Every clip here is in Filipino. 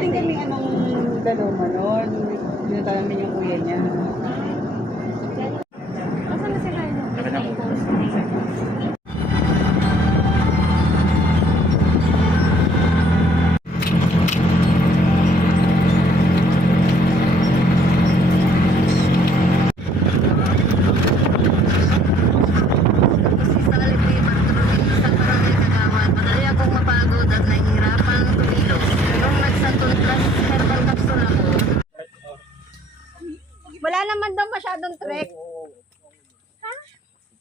Galing kami anong Daloma noon. Pinunta namin yung kuya niya. Asan na si Rhino? Wala naman daw masyadong trek. Ha?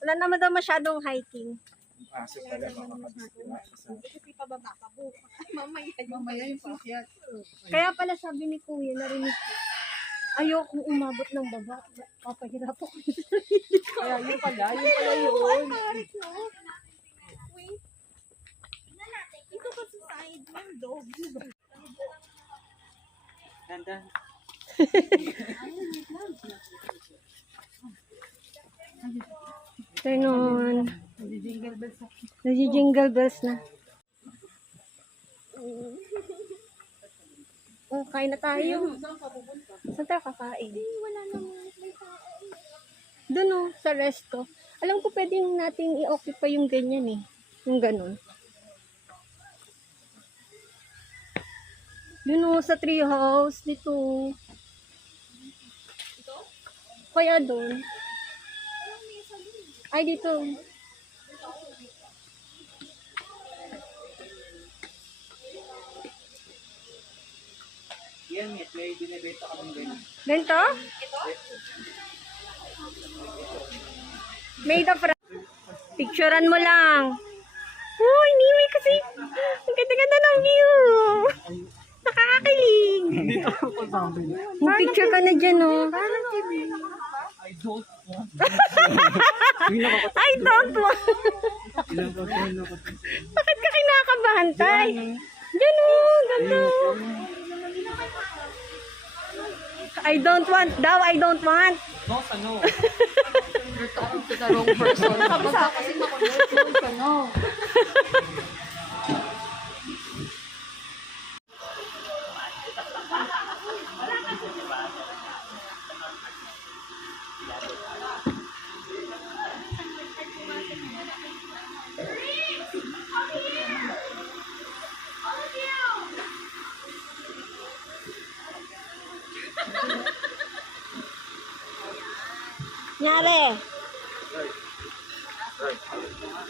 Wala naman daw masyadong hiking. Mamaya yung sakyat. Kaya pala sabi ni Kuya, narinig ko, ayokong umabot ng baba. Papahirap ako. Kaya yun pala yun. Wait. Tingnan natin. Ito pa sa side ng dog. Ganda. Turn on. Jingle bells. Nag-jingle bells na. Oh, kain na tayo. Saan tayo kakain? Wala naman. May tao. Doon oh, sa resto. Alam ko pwedeng nating i-occupy yung ganyan eh. Yung ganun. Doon oh, sa tree house. Dito. Kaya doon. Ay, dito. Yan, may binibenta kaming ganyan. Ganito? Made of picturean mo lang. Uy, Nimi kasi. Ang ganda-ganda ng view. Nakakakilig. Dito ako sabi. Picture ka na dyan, oh. I don't want. I don't want. Bakit ka kinakabahan, Tay? Dyan, oh. Ganda. I don't want daw. I don't want. No, sa no. You're talking to the wrong person. Basta kasi makulit. No, sa no. Nyari.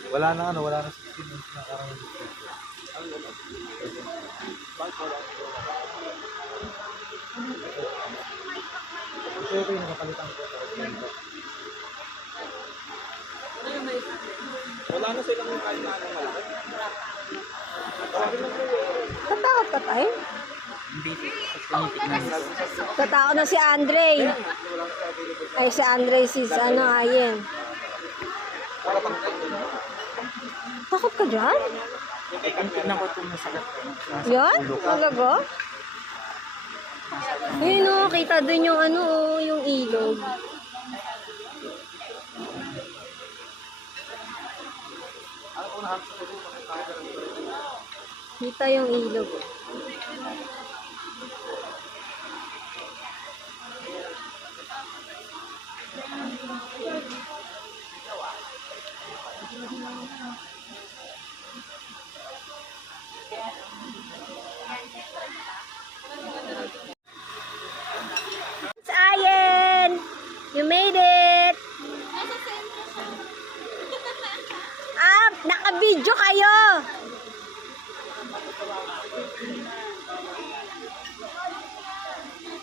Wala na 16 months na karang. Ito yung nakapalitan ko. Wala na silang kain na ano malaki. Tatakot ka, Tay? Tatakot na si Andre. Ay, si Andre, ano, ayin. Takot ka dyan? Tignan ko itong masagat. Yan? Talaga? Ayun o, kita dun yung ano o, yung ilog. Kita yung ilog. It's Ayen! You made it! Ah, naka-video kayo!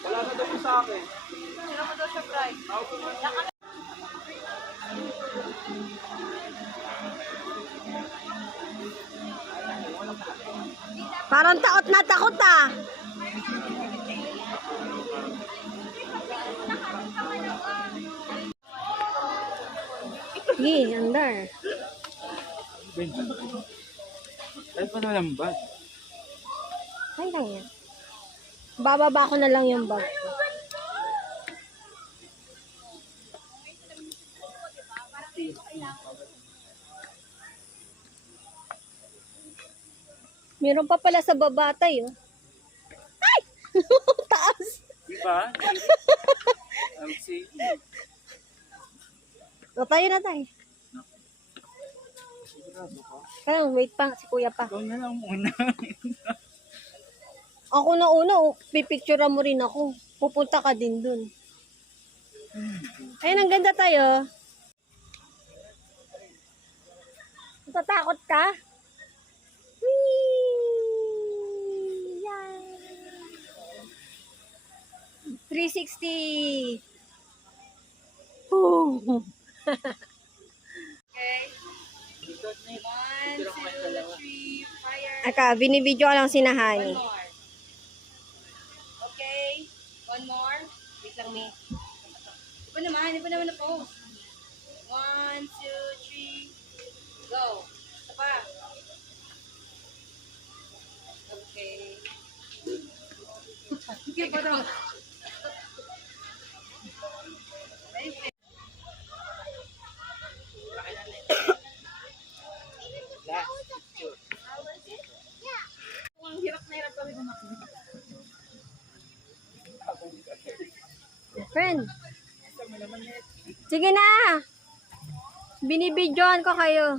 Wala na daw sa akin. Sino mo daw siya, Fry? Parang takot na takot ah! Sige, andar. Ay, pa na lang ba? Ay lang yan. Bababa ko na lang yung bag ko. Meron pa pala sa baba tayo. Ay! ba? I would say, O, tayo na tayo. sigurado ka. Parang wait pa, si kuya pa. Ikaw na lang muna. Ako na una, pipicturean mo rin ako. Pupunta ka din dun. Ayun, ang ganda tayo. Natatakot ka? Whee! Yan. 360. Boom! Aka, binibidyo ka lang si Nahani. Okay. One more. Wait lang, me. Iba naman na po. 1, 2, 3. Go. Isa pa. Okay. Okay, parang. Ang hirap na hirap kami gumawa. Friend. Sige na. Binibidyoan ko kayo.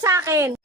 Sa akin.